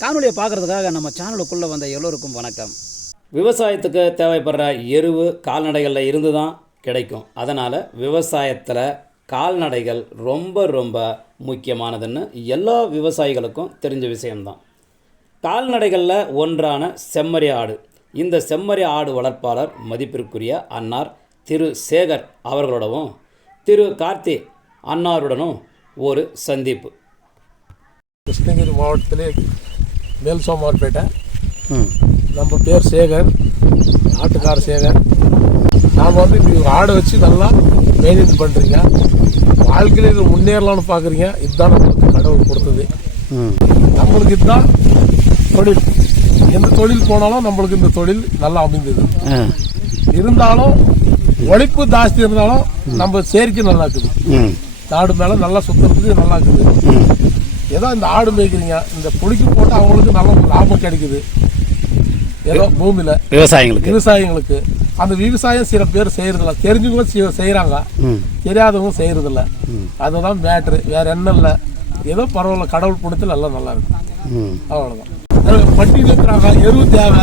காணொலியை பார்க்குறதுக்காக நம்ம சேனலுக்குள்ளே வந்த எல்லோருக்கும் வணக்கம். விவசாயத்துக்கு தேவைப்படுற எருவு கால்நடைகளில் இருந்து தான் கிடைக்கும். அதனால் விவசாயத்தில் கால்நடைகள் ரொம்ப ரொம்ப முக்கியமானதுன்னு எல்லா விவசாயிகளுக்கும் தெரிஞ்ச விஷயம்தான். கால்நடைகளில் ஒன்றான செம்மறி ஆடு. இந்த செம்மறி ஆடு வளர்ப்பாளர் மதிப்பிற்குரிய அன்னார் திரு சேகர் அவர்களோடவும் திரு கார்த்தி அன்னாருடனும் ஒரு சந்திப்பு. கிருஷ்ணகிரி மாவட்டத்திலே மேல்சோமார்பேட்டை. நம்ம பேர் சேகர், ஆட்டுக்கார சேகர். நாம் ஆடை வச்சு நல்லா மெயின்டைன் பண்ணுறீங்க, வாழ்க்கையில் இது முன்னேறலாம்னு பார்க்குறீங்க. இதுதான் நம்மளுக்கு கடவுள் கொடுத்தது. நம்மளுக்கு இதுதான் தொழில். எந்த தொழில் போனாலும் நம்மளுக்கு இந்த தொழில் நல்லா அமைந்தது. இருந்தாலும் உழைப்பு ஜாஸ்தி இருந்தாலும் நம்ம சேர்க்கை நல்லா இருக்குது. ஆடு மேலே நல்லா சுத்தறதுக்கு நல்லா இருக்குது. ஏதோ இந்த ஆடு மேய்க்கிறீங்க, இந்த புளிக்கு போட்டு அவங்களுக்கு நல்ல லாபம் கிடைக்குது. ஏதோ பூமியில் விவசாயிங்களுக்கு அந்த விவசாயம் சில பேர் செய்யறதில்ல. தெரிஞ்சவங்களும் செய்யறாங்க, தெரியாதவங்க செய்யறதில்ல. அதுதான் மேட்ரு, வேற என்ன இல்லை. ஏதோ பரவாயில்ல, கடவுள் புண்ணியத்தில் எல்லாம் நல்லா இருக்கும். அவ்வளவுதான். பட்டியல் இருக்கிறாங்க, எருவு தேவை,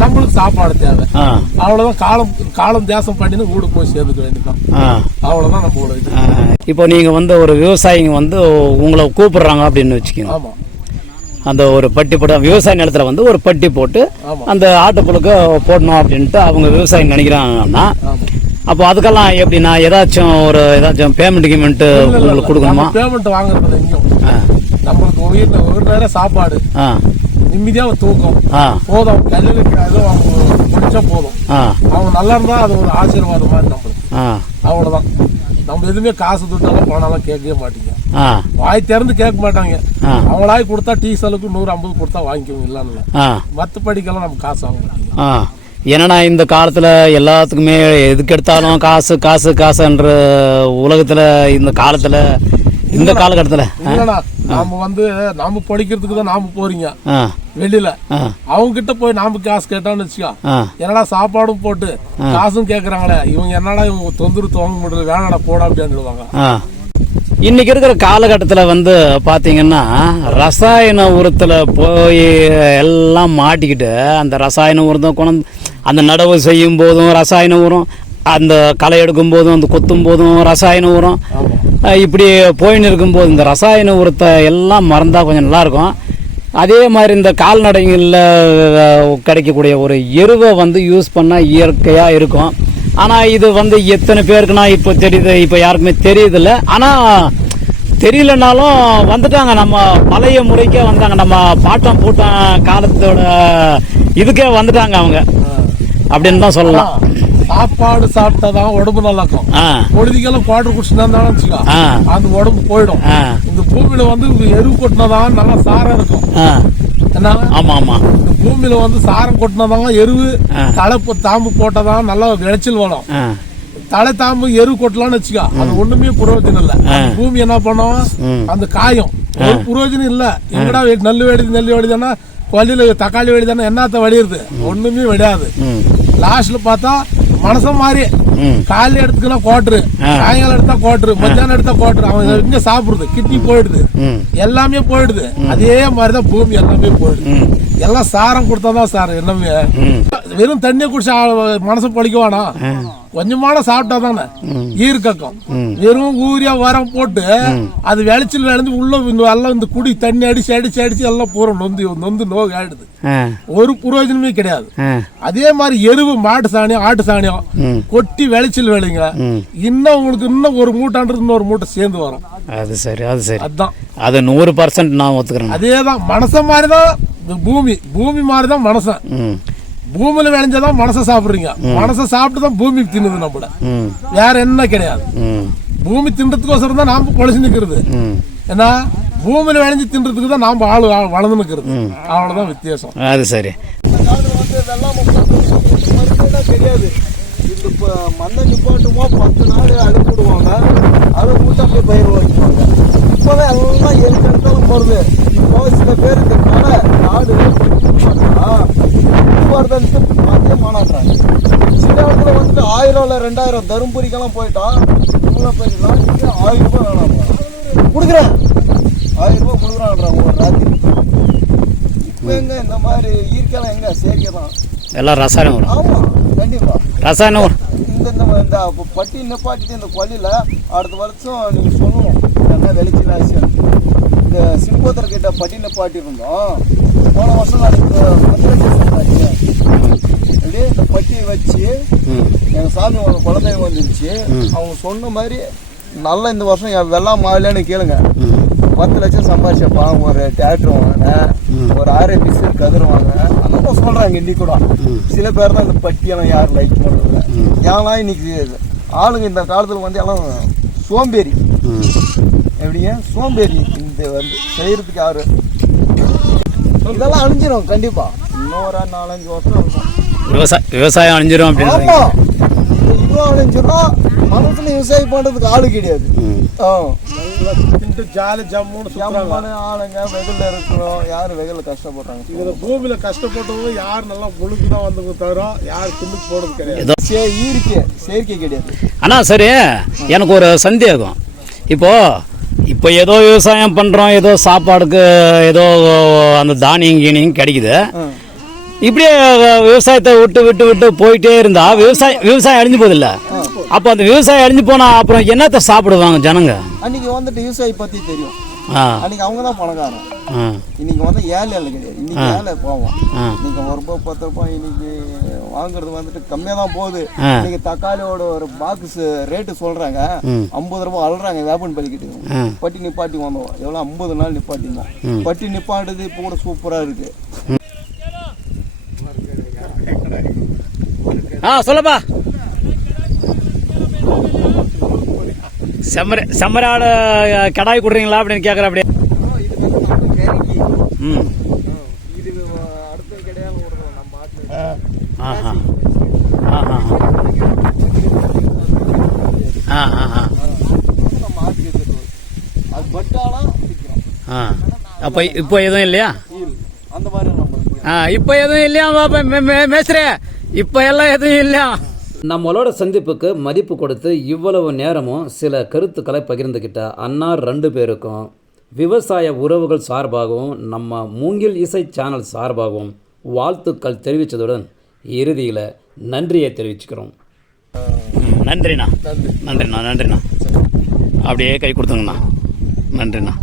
நம்மளுக்கு சாப்பாடு தேவை. அவ்வளவுதான். காலம் தேசம் பண்ணின்னு வீடு போய் சேர்ந்துக்க வேண்டியதான். அவ்வளவுதான் நம்மளோட இது. இப்போ நீங்க ஒரு விவசாயிங்க உங்களை கூப்பிடுறாங்க அப்படின்னு வச்சுக்கோங்க. ஆமா. அந்த ஒரு பட்டி போட்டு விவசாய நிலத்துல ஒரு பட்டி போட்டு அந்த ஆட்டுப்புழுக்க போடணும் அப்படின்ட்டு அவங்க விவசாயம் நினைக்கிறாங்கன்னா, அப்போ அதுக்கெல்லாம் எப்படின்னா ஏதாச்சும் பேமெண்ட் உங்களுக்கு கொடுக்கணுமா? பேமெண்ட் வாங்குறது எங்கேயும் நம்மளுக்கு ஒரு நேரம் சாப்பாடு, நிம்மதியா தூக்கம் போதும். கல்லில் படிச்சா போதும். அவங்க நல்லா இருந்தா அது ஒரு ஆசீர்வாதம் மாதிரி நம்மளுக்கு. அவ்வளவுதான். நம்ம எதுவுமே காசு துட்டாலும் பணம்லாம் கேட்கவே மாட்டீங்க. வாய் திறந்து கேட்க மாட்டாங்க. அவங்களாய் கொடுத்தா டீ செலவுக்கு 150 கொடுத்தா வாங்கிக்குவோம். இல்லைன்னு மற்றபடிக்கெல்லாம் நம்ம காசு வாங்க மாட்டீங்க. ஏன்னா இந்த காலத்துல எல்லாத்துக்குமே எதுக்கு எடுத்தாலும் காசு காசு காசுன்ற உலகத்துல இந்த காலகட்டத்துல நாம படிக்கிறதுக்கு தான் நாம போறீங்க வெளியில. அவங்க கிட்ட போய் நாம காசு கேட்டான்னு வச்சுக்கோ, என்னடா சாப்பாடும் போட்டு காசும் கேக்குறாங்களே, இவங்க என்னடா இவங்க தொந்தரவு துவங்க முடியல, வேணாடா போடா அப்படின்னு. இன்னைக்கு இருக்கிற காலகட்டத்துல பாத்தீங்கன்னா ரசாயன உரத்துல போய் எல்லாம் மாட்டிக்கிட்டு, அந்த ரசாயன உரம் கொண்டு அந்த நடவு செய்யும் போதும் ரசாயன உரம், அந்த களை எடுக்கும் போதும் அந்த கொத்தும் போதும் ரசாயன உரம், இப்படி போயின்னு இருக்கும்போது இந்த ரசாயன உரத்தை எல்லாம் மறந்தா கொஞ்சம் நல்லா இருக்கும். அதே மாதிரி இந்த கால்நடைகளில் கிடைக்கக்கூடிய ஒரு எருவை யூஸ் பண்ணால் இயற்கையாக இருக்கும். ஆனால் இது எத்தனை பேருக்குன்னா இப்போ தெரியுது, இப்போ யாருக்குமே தெரியுதில்ல. ஆனால் தெரியலனாலும் வந்துட்டாங்க, நம்ம பழைய முறைக்கே வந்தாங்க, நம்ம பாட்டம் பூட்டம் காலத்தோட இதுக்கே வந்துட்டாங்க அவங்க அப்படின்னு தான் சொல்லலாம். சாப்பாடு சாப்பிட்டாதான் உடம்பு நல்லா இருக்கும். பொழுதுக்கெல்லாம் குவாட்டர் குடிச்சுதான் வச்சுக்கோ, அந்த உடம்பு போயிடும். இந்த பூமியில எருவு கொட்டினாதான் நல்லா சாரம் இருக்கும். என்ன? ஆமா ஆமா. இந்த பூமியில சாரம் கொட்டினாதான் எருவு, தலை தாம்பு போட்டாதான் நல்லா விளைச்சல் வரும். தலை தாம்பு எருவு கொட்டலாம்னு வச்சுக்கோ, அது ஒண்ணுமே பிரயோஜனம் இல்ல. பூமி என்ன பண்ணும், அந்த காயம் ஒரு பிரயோஜனம் இல்ல. எங்கடா நெல் வெடிதானா, வழியில தக்காளி வெடிதானா, என்னத்த வடியுது, ஒண்ணுமே விடாது. லாஸ்ட்ல பார்த்தா மனசம் மாதிரி காலையில எடுத்துக்கினா கோட்டரு, சாயங்காலம் எடுத்தா கோட்டரு, மத்தியானம் எடுத்தா கோட்டரு. அவங்க இங்க சாப்பிடுறது கிட்னி போயிடுது, எல்லாமே போயிடுது. அதே மாதிரிதான் பூமி எல்லாமே போயிடுது. எல்லாம் சாரம் கொடுத்தாதான் சார் எல்லாமே. வெறும் தண்ணியை குடிச்சா மனசு பழிக்குவானா, கொஞ்சமான சாப்பிட்டா தானே ஈர்க்கம். வெறும் ஊரியா வரம் போட்டு அது விளைச்சல் விளைஞ்சு உள்ள எல்லாம் இந்த குடி தண்ணி அடிச்சு அடிச்சு அடிச்சு எல்லாம் பூரா நொந்து நோய் ஆயிடுது. ஒரு பிரயோஜனமே கிடையாது. அதே மாதிரி எருவு, மாட்டு சாணியம், ஆட்டு சாணியம் கொட்டி விளைச்சல் விளைங்க, இன்னும் உங்களுக்கு இன்னும் ஒரு மூட்டான்றது இன்னொரு மூட்டை சேர்ந்து வரும். அது சரி, அது சரி. அதுதான், அது 100% நான் ஒத்துக்கிறேன். அதேதான் மனச மாதிரிதான் பூமி மாதிரிதான் மனசன். பூமியில விளைஞ்சதான் மனசை சாப்பிடுறீங்க, மனசை சாப்பிட்டுதான் பூமி தின்னுது நம்மள, வேற என்ன கிடையாது. பூமி தின்றதுக்கோசரம் தான் நாம பொழைச்சு நிக்கிறது. ஏன்னா பூமியில விளைஞ்சு தின்றதுக்கு தான் நாம ஆளு வளர்ந்து நிக்கிறது. அவ்வளவுதான் வித்தியாசம். அது சரி. கிடையாது. இந்த மண்ணை நிப்பாட்டுமோ 10 நாள் அழுப்பிடுவாங்க, அதை மூட்டை போய் பயிர் வைப்பாங்க. இப்போதான் எல்லாம் எதுக்கெடுத்தாலும் போறது. இப்போ சில பேர் இந்த கடை நாடு மத்திய மாநாட்டுறாங்க. சில இடத்துல 1000 2000 தருமபுரிக்கெல்லாம் போயிட்டா போயிடலாம். 1000 ரூபாய் வேணாம் கொடுக்குறேன், 1000 ரூபாய் கொடுக்குறான்றாங்க ஒரு ராத்திரி. எங்க இந்த மாதிரி இயற்கையெல்லாம் எங்க சேர்க்கலாம் எல்லாம் ரசாயனம் உரம். ஆமாம் கண்டிப்பாக ரசாயன உரம். இந்த பட்டி நிப்பாட்டிட்டு இந்த கொல்லியில் அடுத்த வருஷம் நீங்கள் சொல்லணும் என்ன விளைச்சல் ஆச்சு. இந்த சிங்கோத்தர்கிட்ட பட்டி நிப்பாட்டி இருந்தோம். போன வருஷம் அதுக்கு ஆச்சு. அப்படியே இந்த பட்டியை வச்சு எங்கள் சாமி அவங்க குலதெய்வம் வந்துருச்சு. அவங்க சொன்ன மாதிரி நல்லா இந்த வருஷம் என் வெள்ளம் மாவிலன்னு கேளுங்க. 10 லட்சம் சம்பாதிச்சப்பா. ஒரு டிராக்டர் வாங்கினேன், ஒரு RAPC கதிர் வாங்கினேன். அந்த சொல்கிறாங்க இன்னைக்கு கூட. சில பேர் தான் இந்த பட்டியெல்லாம் யாரும் லைக் பண்ணுறதில்ல. ஏன்னா இன்னைக்கு ஆளுங்க இந்த காலத்தில் வந்து எல்லாம் சோம்பேறி. எப்படிங்க சோம்பேறி இந்த வந்து செய்யறதுக்கு யாரு இதெல்லாம் அழிஞ்சிடும் கண்டிப்பா. இன்னொரு 4-5 வருஷம் இருக்கும் விவசாயம் அழிஞ்சிரும் அப்படின்னு. ஆமா இவ்வளோ அழிஞ்சிடும். மனசுல விவசாயம் பண்றதுக்கு ஆளு கிடையாது. ஜாலி ஜம்முன்னு ஆளுங்க வெகுல இருக்கிறோம். யாரு வெகுல கஷ்டப்படுறாங்க. இதுல பூமியில கஷ்டப்பட்டவங்க யார் நல்லா முழுக்கு தான் வந்து தவிர யார் துண்ணுக்கு போடுறது கிடையாது. செயற்கை கிடையாது. ஆனா சரி, எனக்கு ஒரு சந்தேகம். இப்போ ஏதோ விவசாயம் பண்றோம், ஏதோ சாப்பாடுக்கு ஏதோ அந்த தானியம் கீனியும் கிடைக்குது. இப்படியே விவசாயத்தை விட்டு போயிட்டே இருந்தா விவசாயம் அழிஞ்சு போதில்ல. அப்போ அந்த விவசாயம் அழிஞ்சு போனா அப்புறம் என்னத்தை சாப்பிடுவாங்க ஜனங்க? அன்னைக்கு வந்துட்டு விவசாயி பத்தி தெரியும். அன்னைக்கு அவங்க தான் பணக்காரன். இன்னைக்கு வந்து ஏழை கிடையாது. இன்னைக்கு ஏழை போவோம். இன்னைக்கு ₹1 ₹10 இன்னைக்கு வாங்குறது வந்துட்டு கம்மியா தான் போகுது. இன்னைக்கு தக்காளியோட ஒரு பாக்ஸ் ரேட்டு சொல்றாங்க ₹50 அழுறாங்க. வேப்பன் பள்ளிக்கிட்டு பட்டி நிப்பாட்டி வந்தோம். எவ்வளோ 50 நாள் நிப்பாட்டினோம். பட்டி நிப்பாட்டுறது இப்போ கூட சூப்பரா இருக்கு. சொல்லப்பா. செம்மறாடு கடாய் கொடுறீங்களா அப்படின்னு கேட்குறேன். அப்படியே அப்போ இப்போ எதுவும் இல்லையா? அந்த மாதிரி இப்போ எதுவும் இல்லையா மேஸ்திரி? இப்போ எல்லாம் எதுவும் இல்லையா? நம்மளோட சந்திப்புக்கு மதிப்பு கொடுத்து இவ்வளவு நேரமும் சில கருத்துக்களை பகிர்ந்துக்கிட்ட அன்னார் 2 பேருக்கும் விவசாய உறவுகள் சார்பாகவும் நம்ம மூங்கில் இசை சேனல் சார்பாகவும் வாழ்த்துக்கள் தெரிவித்ததுடன் இறுதியில் நன்றியை தெரிவிச்சுக்கிறோம். நன்றிண்ணா. அப்படியே கை கொடுத்துங்கண்ணா. நன்றிண்ணா.